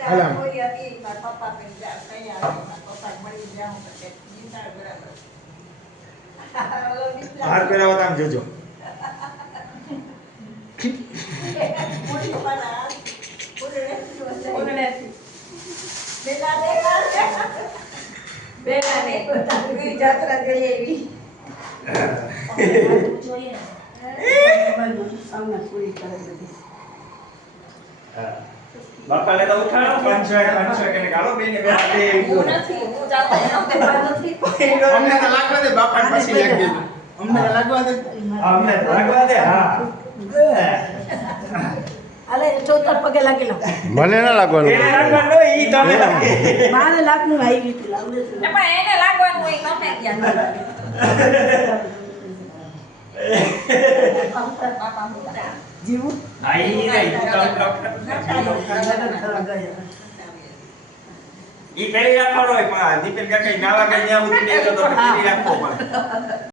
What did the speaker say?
હાલા. હાર પહેરાવો તો આમ જોજો. બાપાને તો ઉઠાડો પાંચસો કે ગાલો બેને બે હાથે અમને તો લાગવા દે બાપા પછી લાગી ગયું. અમને તો લાગવા દે. અમને લાગવા દે. હા અલે ચોથા પગે લાગેલા મને ના લાગવાનું. એને લાગવાનું હોય ઈ તમે લાગે. મારે લાગનું આવી ગયું લાવલે પણ એને લાગવાનું હોય તમે ક્યાં બાપા મોટા જીવું આ ઈ નહીં ઈ પેલી રાખવાનો હોય પણ દીપેન કાકા નાવા ગયા ત્યાં સુધી તો પેલી રાખવો પડે.